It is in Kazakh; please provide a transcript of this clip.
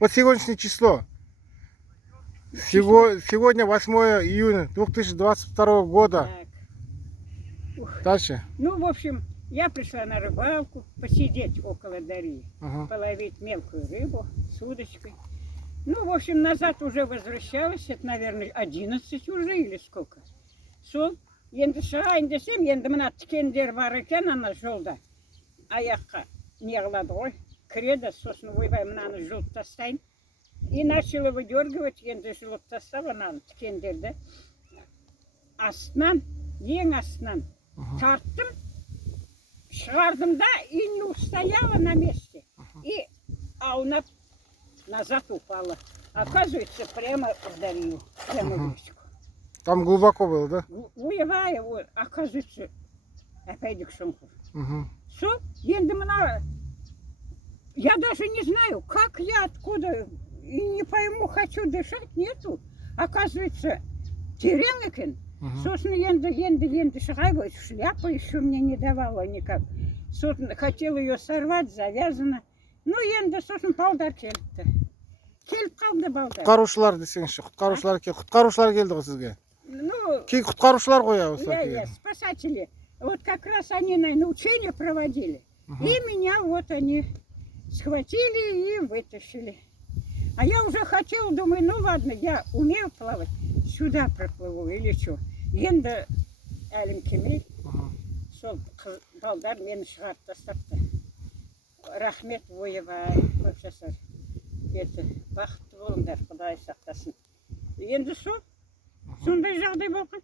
Вот сегодняшнее число. Сегодня 8 июня 2022 года. Так. Ух. Дальше. Ну, в общем, я пришла на рыбалку, посидеть около Дарьи, Ага. половить мелкую рыбу с удочкой. Ну, в общем, назад уже возвращалась, это, наверное, 11 уже или сколько. Сол, енді шығайын десем, енді мына тікендер бар екен ана жолда. Аяққа не қылады ғой, кіреді, сосын ойбай мынаны жұлып тастайын. И начала выдергивать, енді жұлып тастап ананы тікендерді. Астынан, ең астынан тарттым, шығардым да, и не устояла на месте. И аунап назад упала. Оказывается, прямо в Дарью, прямо в речку. Там глубоко было, да? Уевая, вот, оказывается, опять к шумку. Угу. Все, енді мына, я даже не знаю, как я, откуда, и не пойму, хочу дышать, нету. Оказывается, терең екен. Сосын енді шығай ғой, шляпа еще мне не давала никак. Сосын хотела ее сорвать, завязана. Ну, енді сосын балдар келіпті. Келіп қалды балдар. Құтқарушылар десеңізші, құтқарушылар келді ғой сізге. Ну, Құтқарушылар ғой осы. я, спасатели. Вот как раз они, наверное, учения проводили. И меня вот они схватили и вытащили. А я уже хотела, думаю, ну ладно, я умею плавать, сюда проплыву или что. Енді әлім келмей, сол балдар мені шығарып тастапты. Рахмет, ойбай, көп жасар. Бақытты болыңдар, Құдай сақтасын. Енді сол, сондай жағдай болған.